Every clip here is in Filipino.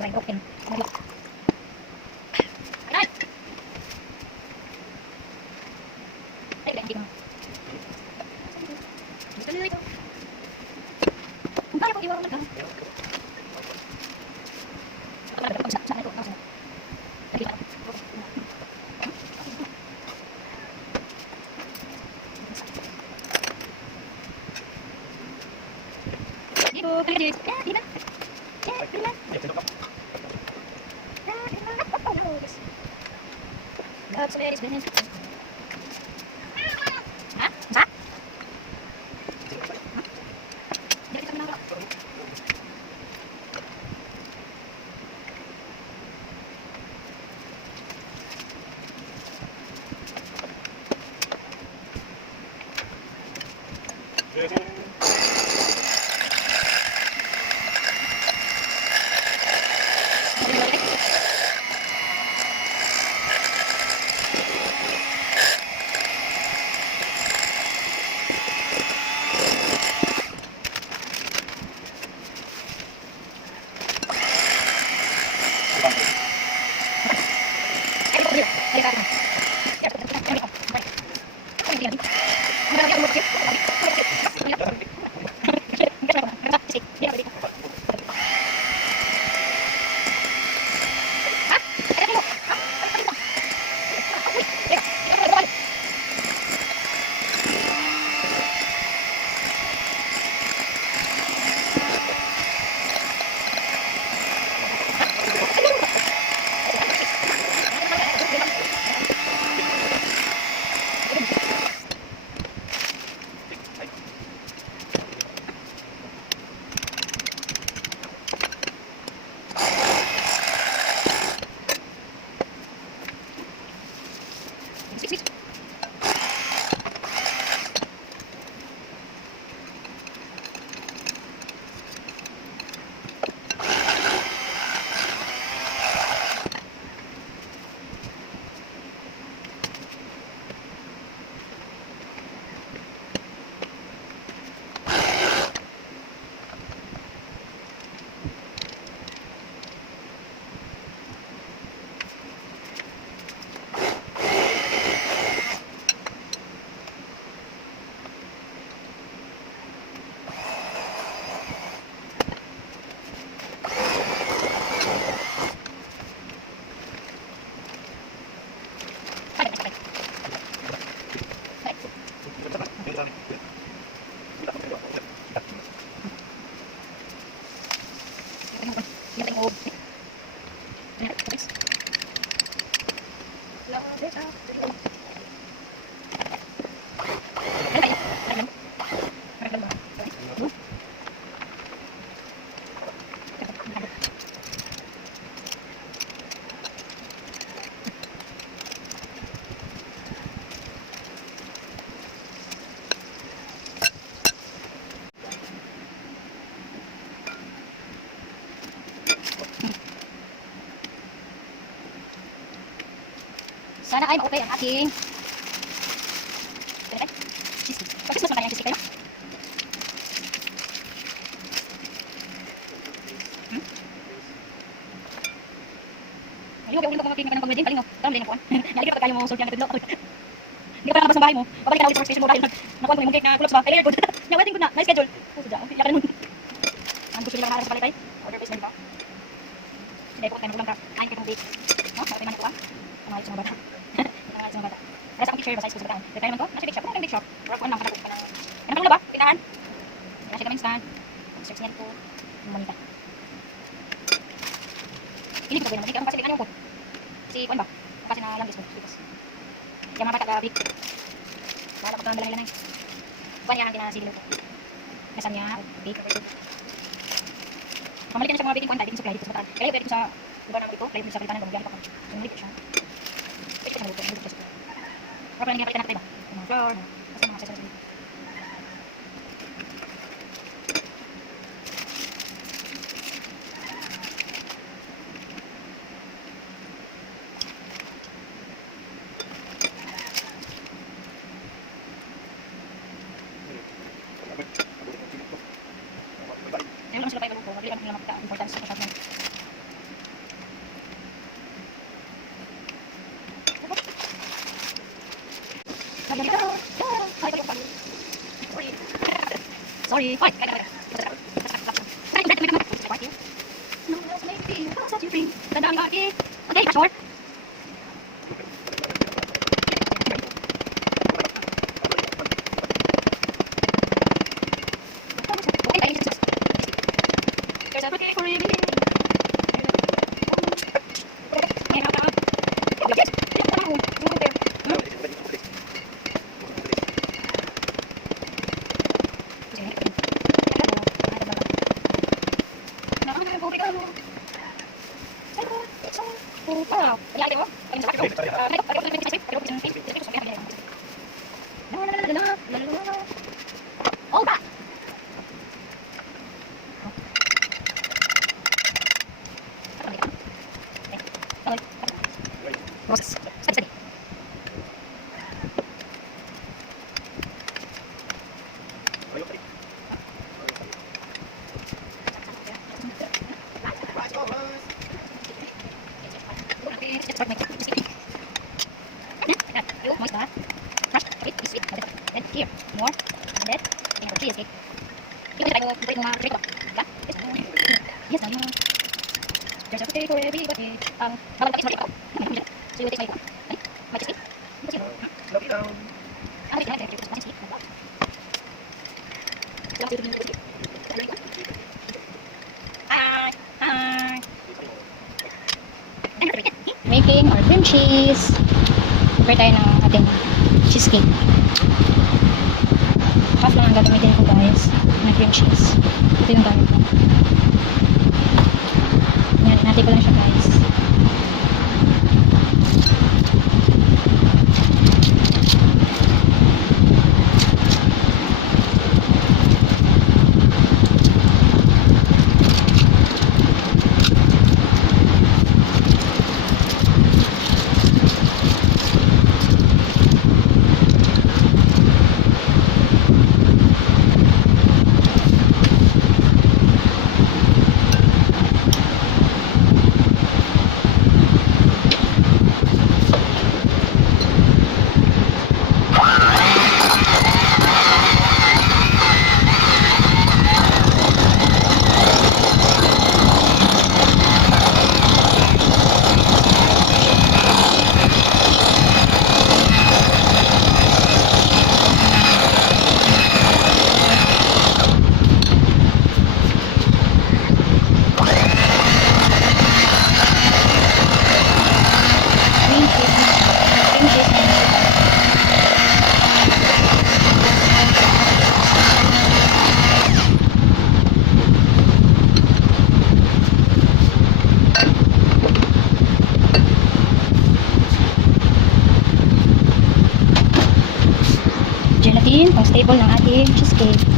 Ibrahim Open. Mali. Ayan! Ay, ulit ang dito. Dito na ito. Kung kaya kong iwakan lang. Saan ito? Nakita ko. Dito, kaya dito. Kaya, dito. Kaya, dito. God's way is business. Ha? Sa? Dito kami nang sana ay ma-okay ang aking cheesecake. Bakit mas maganda yung cheesecake kayo? Ayun, gawin ko kumapin ka ng pag-wedding. Kaling mo, parang din ako. Nalagyan ka kayo mo sort yan. Hindi ka pa nakabas ng bahay mo. Babalik ka na ulit sa workstation mo dahil nakuha mo yung cake na kulops ba? Kailan good. Wedding good na. May schedule. Kaya ka nun. Ang gusto nila mga sa balitay. Order based na dito. Hindi po, kaya magulang ka. Kain ka itong cake. No? Bakit man ito ah? Pangayit sa mga bata. Pangayit sa mga bata. Para sa akong picture, basta isko sa bataan. Kaya naman to, nasa big shop. Kung big shop. Or kung lang, kanapos ka ng... Ano ba? Pintaan? Kaya siya kaming stand. Search niya ito. Monita. Pilit ko ba naman? Kaya kasi ano ko. Si Juan ba? Kasi na lang gusto. Kaya mga bata ka-big. Bahala pagka dala nila na yun. Juan yan ang dinasili ko. Nasaan niya? Big. Mamalitin na siya mga baking kuwan dahil supply dito sa bataan. Kaya pwede ko sa lugar naman dito. Kaya dito sa palitan ng gumagyan pa ko. Sumulit ko siya. Pwede ko siya naluto. Naluto siya. Pero pala nga palitan natin ba? Mga flour. Basta mga accessories dito. Kaya lang sila pa yung luto. Mabili lang nila magka-importance sa masyadong. Sorry. Hoy, kaya. Ay, may naman. Right here. No, maybe. Set you free. Ganda ang laki. Okay, short. There's a pretty for you. Oh, back. Roses. Steady. Here, more, and that, and cheese cake. Yung tayo, break mo mga break ko. Yes, na yun. There's a cookie for everybody. Malang pakis mo rin ako. So you take my iko. Ay, may cheese cake. Ano siya? Love you down. Ano ito? May cheese cake. Hi. Hi. Making our cream cheese. Prepare tayo ng ating cheesecake. Half lang ang gagamitin ko guys na cream cheese. Ito yung gamit ko. Yan, natin ko lang siya guys. Gelatin, pang stable ng ating cheesecake.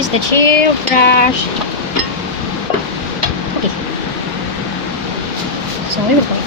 is the chill brush. Okay. So, we will